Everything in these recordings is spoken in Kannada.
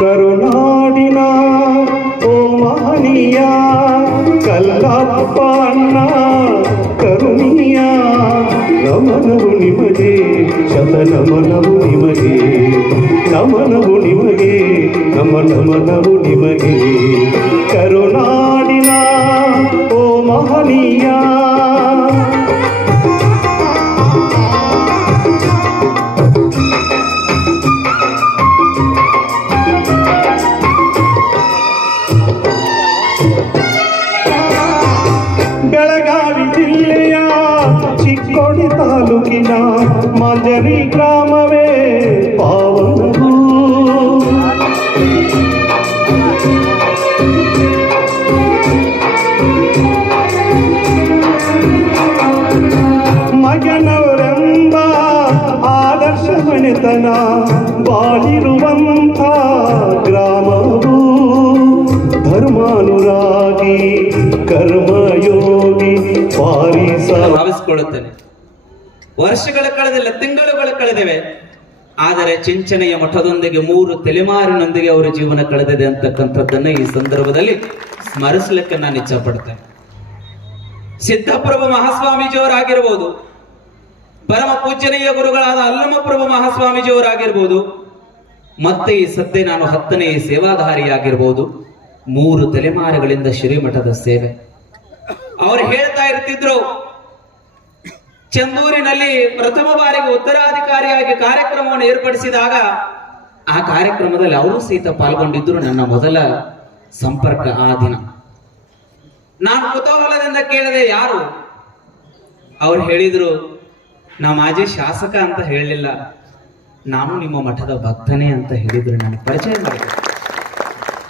కరుణాడిన ఓ మహనీయా కల్లాప అన్న కరుణీయా నమనవు నిమగే శత నమనవు నిమగే నమనవు నిమగే నమ నమనవు నిమగే. ಮಾಂಜರಿ ಗ್ರಾಮವೇ ಪಾವನವು ಮಗನವರೆಂಬ ಆದರ್ಶ ಮನೆತನ ಬಾಳಿರುವಂಥ ಗ್ರಾಮವು ಧರ್ಮಾನುರಾಗಿ ಕರ್ಮಯೋಗಿ ಪಾರಿಸ ಭಾವಿಸಿಕೊಳ್ಳುತ್ತೇನೆ. ವರ್ಷಗಳ ಕಳೆದಿಲ್ಲ, ತಿಂಗಳುಗಳು ಕಳೆದಿವೆ. ಆದರೆ ಚಿಂಚನೆಯ ಮಠದೊಂದಿಗೆ ಮೂರು ತಲೆಮಾರಿನೊಂದಿಗೆ ಅವರ ಜೀವನ ಕಳೆದಿದೆ ಅಂತಕ್ಕಂಥದ್ದನ್ನ ಈ ಸಂದರ್ಭದಲ್ಲಿ ಸ್ಮರಿಸಲಿಕ್ಕೆ ನಾನು ಇಚ್ಛಪಡ್ತೇನೆ. ಸಿದ್ದಪ್ರಭು ಮಹಾಸ್ವಾಮೀಜಿಯವರಾಗಿರ್ಬೋದು, ಪರಮ ಪೂಜನೀಯ ಗುರುಗಳಾದ ಅಲ್ಲಮಪ್ರಭು ಮಹಾಸ್ವಾಮೀಜಿಯವರಾಗಿರ್ಬೋದು, ಮತ್ತೆ ಈ ಸದ್ಯ ನಾನು ಹತ್ತನೇ ಸೇವಾಧಾರಿಯಾಗಿರ್ಬೋದು, ಮೂರು ತಲೆಮಾರುಗಳಿಂದ ಶ್ರೀಮಠದ ಸೇವೆ. ಅವರು ಹೇಳ್ತಾ ಇರ್ತಿದ್ರು ಚಂದೂರಿನಲ್ಲಿ ಪ್ರಥಮ ಬಾರಿಗೆ ಉತ್ತರಾಧಿಕಾರಿಯಾಗಿ ಕಾರ್ಯಕ್ರಮವನ್ನು ಏರ್ಪಡಿಸಿದಾಗ ಆ ಕಾರ್ಯಕ್ರಮದಲ್ಲಿ ಅವರು ಸಹಿತ ಪಾಲ್ಗೊಂಡಿದ್ದರು ನನ್ನ ಮೊದಲ ಸಂಪರ್ಕ ಆ ದಿನ. ನಾನು ಕುತೂಹಲದಿಂದ ಕೇಳಿದೆ ಯಾರು? ಅವ್ರು ಹೇಳಿದ್ರು, ನಾ ಮಾಜಿ ಶಾಸಕ ಅಂತ ಹೇಳಲಿಲ್ಲ. ನಾನು ನಿಮ್ಮ ಮಠದ ಭಕ್ತನೇ ಅಂತ ಹೇಳಿದ್ರು ನನಗೆ ಪರಿಚಯ ಮಾಡಿದ್ರು.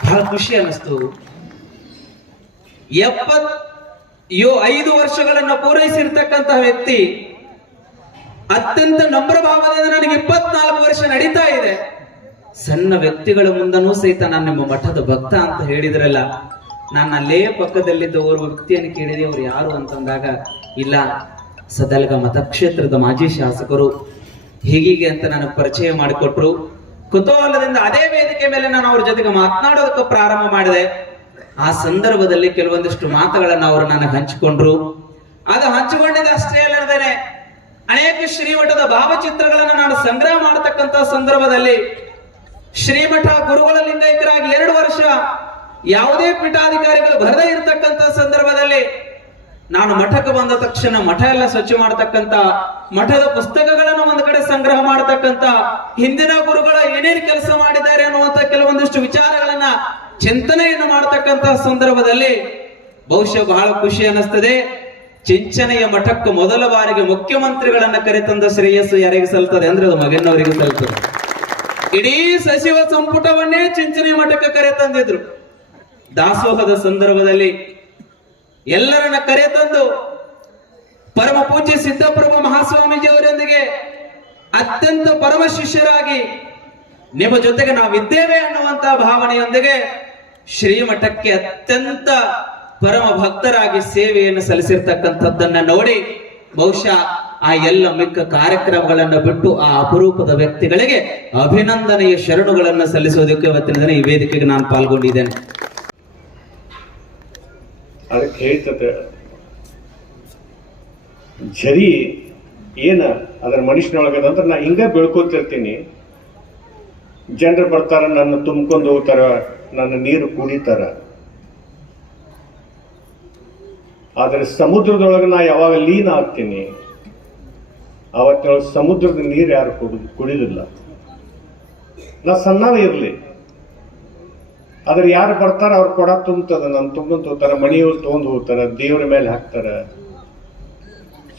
ಬಹಳ ಖುಷಿ ಅನ್ನಿಸ್ತು. ಎಪ್ಪತ್ ಯೋ ಐದು ವರ್ಷಗಳನ್ನು ಪೂರೈಸಿರ್ತಕ್ಕಂತಹ ವ್ಯಕ್ತಿ ಅತ್ಯಂತ ನಮ್ರ ಭಾವದಿಂದ ನನಗೆ ಇಪ್ಪತ್ನಾಲ್ಕು ವರ್ಷ ನಡೀತಾ ಇದೆ. ಸಣ್ಣ ವ್ಯಕ್ತಿಗಳ ಮುಂದನೂ ಸಹಿತ ನಾನು ನಿಮ್ಮ ಮಠದ ಭಕ್ತ ಅಂತ ಹೇಳಿದ್ರಲ್ಲ, ನಾನು ಅಲ್ಲೇ ಪಕ್ಕದಲ್ಲಿದ್ದ ಓರ್ವ ವ್ಯಕ್ತಿಯನ್ನು ಕೇಳಿದೆ, ಅವ್ರು ಯಾರು ಅಂತಂದಾಗ, ಇಲ್ಲ, ಸದಲ್ಗ ಮತಕ್ಷೇತ್ರದ ಮಾಜಿ ಶಾಸಕರು. ಹೀಗೀಗೆ ಅಂತ ನನಗೆ ಪರಿಚಯ ಮಾಡಿಕೊಟ್ರು. ಕುತೂಹಲದಿಂದ ಅದೇ ವೇದಿಕೆ ಮೇಲೆ ನಾನು ಅವ್ರ ಜೊತೆಗೆ ಮಾತನಾಡೋದಕ್ಕೆ ಪ್ರಾರಂಭ ಮಾಡಿದೆ. ಆ ಸಂದರ್ಭದಲ್ಲಿ ಕೆಲವೊಂದಿಷ್ಟು ಮಾತುಗಳನ್ನ ಅವರು ನನಗೆ ಹಂಚಿಕೊಂಡ್ರು. ಅದು ಹಂಚಿಕೊಂಡಿದ್ದ ಅಷ್ಟೇ ಅಲ್ಲದೇನೆ ಅನೇಕ ಶ್ರೀಮಠದ ಭಾವಚಿತ್ರಗಳನ್ನು ನಾನು ಸಂಗ್ರಹ ಮಾಡತಕ್ಕಂತ ಸಂದರ್ಭದಲ್ಲಿ ಶ್ರೀಮಠ ಗುರುಗಳ ಲಿಂಗೈಕ್ಯರಾಗಿ ಎರಡು ವರ್ಷ ಯಾವುದೇ ಪೀಠಾಧಿಕಾರಿಗಳು ಬರದೇ ಇರತಕ್ಕಂತ ಸಂದರ್ಭದಲ್ಲಿ ನಾನು ಮಠಕ್ಕೆ ಬಂದ ತಕ್ಷಣ ಮಠ ಎಲ್ಲ ಸ್ವಚ್ಛ ಮಾಡತಕ್ಕಂತ ಮಠದ ಪುಸ್ತಕಗಳನ್ನು ಒಂದು ಕಡೆ ಸಂಗ್ರಹ ಮಾಡತಕ್ಕಂತ ಹಿಂದಿನ ಗುರುಗಳ ಏನೇನು ಕೆಲಸ ಮಾಡಿದ್ದಾರೆ ಅನ್ನುವಂತ ಕೆಲವೊಂದಿಷ್ಟು ವಿಚಾರಗಳನ್ನ ಚಿಂತನೆಯನ್ನು ಮಾಡತಕ್ಕಂತಹ ಸಂದರ್ಭದಲ್ಲಿ ಬಹುಶಃ ಬಹಳ ಖುಷಿ ಅನ್ನಿಸ್ತದೆ. ಚಿಂಚನೆಯ ಮಠಕ್ಕೆ ಮೊದಲ ಬಾರಿಗೆ ಮುಖ್ಯಮಂತ್ರಿಗಳನ್ನ ಕರೆತಂದ ಶ್ರೇಯಸ್ಸು ಯಾರಿಗೆ ಸಲ್ತದೆ ಅಂದ್ರೆ ಅದು ಮಗನವರಿಗೆ ಸಲ್ತದೆ. ಇಡೀ ಸಚಿವ ಸಂಪುಟವನ್ನೇ ಚಿಂಚನೆಯ ಮಠಕ್ಕೆ ಕರೆತಂದಿದ್ರು. ದಾಸೋಹದ ಸಂದರ್ಭದಲ್ಲಿ ಎಲ್ಲರನ್ನ ಕರೆತಂದು ಪರಮ ಪೂಜ್ಯ ಸಿದ್ದಪ್ರಭು ಮಹಾಸ್ವಾಮೀಜಿ ಅವರೊಂದಿಗೆ ಅತ್ಯಂತ ಪರಮ ಶಿಷ್ಯರಾಗಿ ನಿಮ್ಮ ಜೊತೆಗೆ ನಾವಿದ್ದೇವೆ ಅನ್ನುವಂತಹ ಭಾವನೆಯೊಂದಿಗೆ ಶ್ರೀಮಠಕ್ಕೆ ಅತ್ಯಂತ ಪರಮ ಭಕ್ತರಾಗಿ ಸೇವೆಯನ್ನು ಸಲ್ಲಿಸಿರ್ತಕ್ಕಂಥದ್ದನ್ನ ನೋಡಿ ಬಹುಶಃ ಆ ಎಲ್ಲ ಮಿಕ್ಕ ಕಾರ್ಯಕ್ರಮಗಳನ್ನು ಬಿಟ್ಟು ಆ ಅಪರೂಪದ ವ್ಯಕ್ತಿಗಳಿಗೆ ಅಭಿನಂದನೆಯ ಶರಣುಗಳನ್ನು ಸಲ್ಲಿಸೋದಕ್ಕೆ ಇವತ್ತಿನ ದಿನ ಈ ವೇದಿಕೆಗೆ ನಾನು ಪಾಲ್ಗೊಂಡಿದ್ದೇನೆ. ಅದಕ್ಕೆ ಹೇಳ್ತದೆ ಝರಿ ಏನ ಅದರ ಮನುಷ್ಯನೊಳಗದ ಅಂದ್ರೆ ನಾ ಹಿಂಗ ಬೆಳ್ಕೊತಿರ್ತೀನಿ. ಜನರು ಬರ್ತಾರ, ನನ್ನ ತುಂಬ್ಕೊಂಡು ಹೋಗ್ತಾರ, ನನ್ನ ನೀರು ಕುಡಿತಾರ. ಆದರೆ ಸಮುದ್ರದೊಳಗೆ ನಾ ಯಾವಾಗ ಲೀನ ಆಗ್ತೀನಿ? ಅವತ್ತಿನೊಳಗೆ ಸಮುದ್ರದ ನೀರು ಯಾರು ಕುಡಿ, ಕುಡಿದಿಲ್ಲ. ನಾ ಸಣ್ಣವೇ ಇರಲಿ. ಆದ್ರೆ ಯಾರು ಬರ್ತಾರ, ಅವ್ರು ಕೊಡ ತುಂಬ್ತದೆ ನನ್ನ ತುಂಬಂತ ಹೋಗ್ತಾರ ಮಣಿಯವ್ರು ತೊಗೊಂಡು ಹೋಗ್ತಾರ, ದೇವ್ರ ಮೇಲೆ ಹಾಕ್ತಾರ,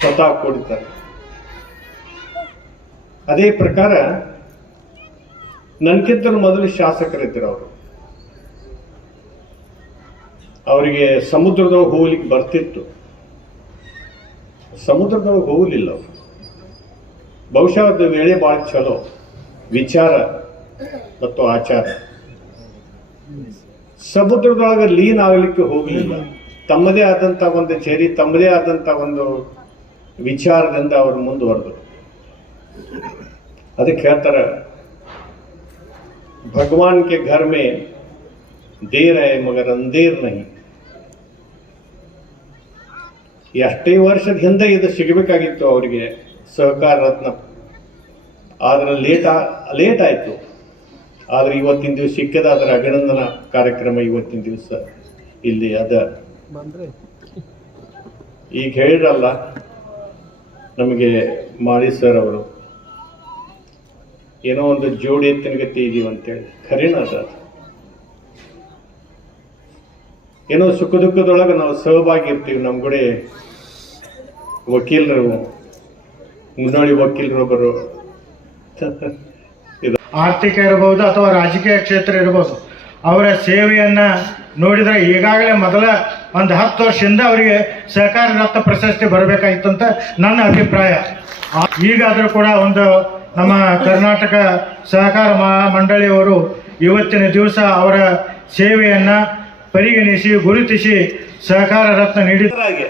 ಸ್ವತಃ ಕುಡಿತಾರೆ. ಅದೇ ಪ್ರಕಾರ ನನ್ಕಿಂತಲೂ ಮೊದಲು ಶಾಸಕರಿದ್ದರು ಅವರು ಅವರಿಗೆ ಸಮುದ್ರದೊಳಗೆ ಹೋಗ್ಲಿಕ್ಕೆ ಬರ್ತಿತ್ತು. ಸಮುದ್ರದೊಳಗೆ ಹೋಗಲಿಲ್ಲ ಅವರು. ಬಹುಶಃ ಅದು ವೇಳೆ ಭಾಳ ಚಲೋ. ವಿಚಾರ ಮತ್ತು ಆಚಾರ. ಸಮುದ್ರದೊಳಗೆ ಲೀನ್ ಆಗಲಿಕ್ಕೆ ಹೋಗಲಿಲ್ಲ. ತಮ್ಮದೇ ಆದಂಥ ಒಂದು ಚರಿ, ತಮ್ಮದೇ ಆದಂಥ ಒಂದು ವಿಚಾರದಿಂದ ಅವರು ಮುಂದುವರೆದರು. ಅದಕ್ಕೆ ಹೇಳ್ತಾರೆ भगवान के घर में देर है मगर अंधेर नहीं ಎಷ್ಟೇ ವರ್ಷದ ಹಿಂದೆ ಇದು ಸಿಗಬೇಕಾಗಿತ್ತು ಅವರಿಗೆ ಸಹಕಾರ ರತ್ನ ಆದ್ರೆ ಲೇಟ್ ಲೇಟ್ ಆಯ್ತು ಆದ್ರೆ ಇವತ್ತಿನ ದಿವಸ ಸಿಕ್ಕದ ಅದರ ಅಭಿನಂದನಾ ಕಾರ್ಯಕ್ರಮ ಇವತ್ತಿನ ದಿವಸ ಇಲ್ಲಿ ಅದ ಈಗ ಹೇಳಿರಲ್ಲ ನಮಗೆ ಮಾಳಿ ಸರ್ ಅವರು ಏನೋ ಒಂದು ಜೋಡಿ ಎತ್ತಿನ ಇದೀವಿ ಅಂತೇಳಿ. ಖರೇನ ಅದ? ಏನೋ ಸುಖ ದುಃಖದೊಳಗೆ ನಾವು ಸಹಭಾಗಿ ಇರ್ತೀವಿ ನಮ್ಮ ಕಡೆ ವಕೀಲರು ಮುನ್ನೋಡಿ ವಕೀಲರೊಬ್ಬರು. ಆರ್ಥಿಕ ಇರಬಹುದು ಅಥವಾ ರಾಜಕೀಯ ಕ್ಷೇತ್ರ ಇರಬಹುದು ಅವರ ಸೇವೆಯನ್ನ ನೋಡಿದ್ರೆ ಈಗಾಗಲೇ ಮೊದಲ ಒಂದು ಹತ್ತು ವರ್ಷದಿಂದ ಅವರಿಗೆ ಸಹಕಾರ ರತ್ನ ಪ್ರಶಸ್ತಿ ಬರಬೇಕಾಗಿತ್ತು ಅಂತ ನನ್ನ ಅಭಿಪ್ರಾಯ. ಈಗಾದರೂ ಕೂಡ ಒಂದು ನಮ್ಮ ಕರ್ನಾಟಕ ಸಹಕಾರ ಮಹಾ ಮಂಡಳಿಯವರು ಇವತ್ತಿನ ದಿವಸ ಅವರ ಸೇವೆಯನ್ನು ಪರಿಗಣಿಸಿ, ಗುರುತಿಸಿ ಸಹಕಾರ ರತ್ನ ನೀಡಿದರಾಗಿ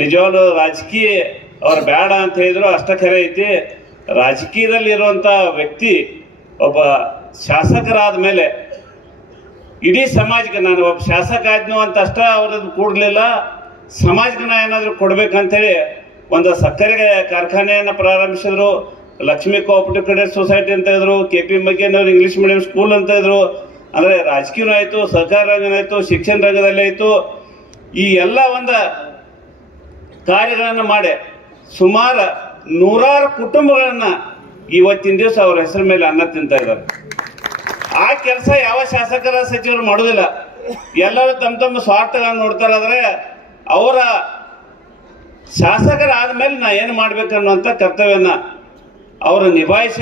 ನಿಜವಾದ ರಾಜಕೀಯ ಅವ್ರು ಬೇಡ ಅಂತ ಹೇಳಿದ್ರು, ಅಷ್ಟ ಖರೆ ಐತಿ. ರಾಜಕೀಯದಲ್ಲಿ ಇರುವಂತ ವ್ಯಕ್ತಿ ಒಬ್ಬ ಶಾಸಕರಾದ ಮೇಲೆ ಇಡೀ ಸಮಾಜಕ್ಕೆ ನಾನು ಒಬ್ಬ ಶಾಸಕ ಆದ್ನು ಅಂತ ಅಷ್ಟ ಅವ್ರದ್ದು ಕೂಡಲಿಲ್ಲ. ಸಮಾಜಕ್ಕೆ ನಾ ಏನಾದ್ರು ಕೊಡ್ಬೇಕಂತೇಳಿ ಒಂದು ಸಕ್ಕರೆ ಕಾರ್ಖಾನೆಯನ್ನು ಪ್ರಾರಂಭಿಸಿದ್ರು. ಲಕ್ಷ್ಮೀ ಕೋಆಪರೇಟಿವ್ ಕ್ರೆಡಿಟ್ ಸೊಸೈಟಿ ಅಂತ ಇದ್ರು ಕೆ ಪಿ ಮಗ್ಗೇನವ್ರು ಇಂಗ್ಲಿಷ್ ಮೀಡಿಯಂ ಸ್ಕೂಲ್ ಅಂತ ಇದ್ರು ಅಂದ್ರೆ ರಾಜಕೀಯ ಆಯ್ತು ಸಹಕಾರ ರಂಗನಾಯ್ತು ಶಿಕ್ಷಣ ರಂಗದಲ್ಲಿ ಆಯ್ತು. ಈ ಎಲ್ಲ ಒಂದು ಕಾರ್ಯಗಳನ್ನು ಮಾಡಿ ಸುಮಾರು ನೂರಾರು ಕುಟುಂಬಗಳನ್ನ ಇವತ್ತಿನ ದಿವಸ ಅವ್ರ ಹೆಸರು ಮೇಲೆ ಅನ್ನ ತಿಂತ ಇದ್ದಾರೆ. ಆ ಕೆಲಸ ಯಾವ ಶಾಸಕರ ಸಚಿವರು ಮಾಡೋದಿಲ್ಲ. ಎಲ್ಲರೂ ತಮ್ಮ ತಮ್ಮ ಸ್ವಾರ್ಥಗಳನ್ನು ನೋಡ್ತಾರಾದ್ರೆ ಅವರ ಶಾಸಕರಾದ ಮೇಲೆ ನಾ ಏನು ಮಾಡ್ಬೇಕನ್ನುವಂಥ ಕರ್ತವ್ಯನ ಅವರು ನಿಭಾಯಿಸಿ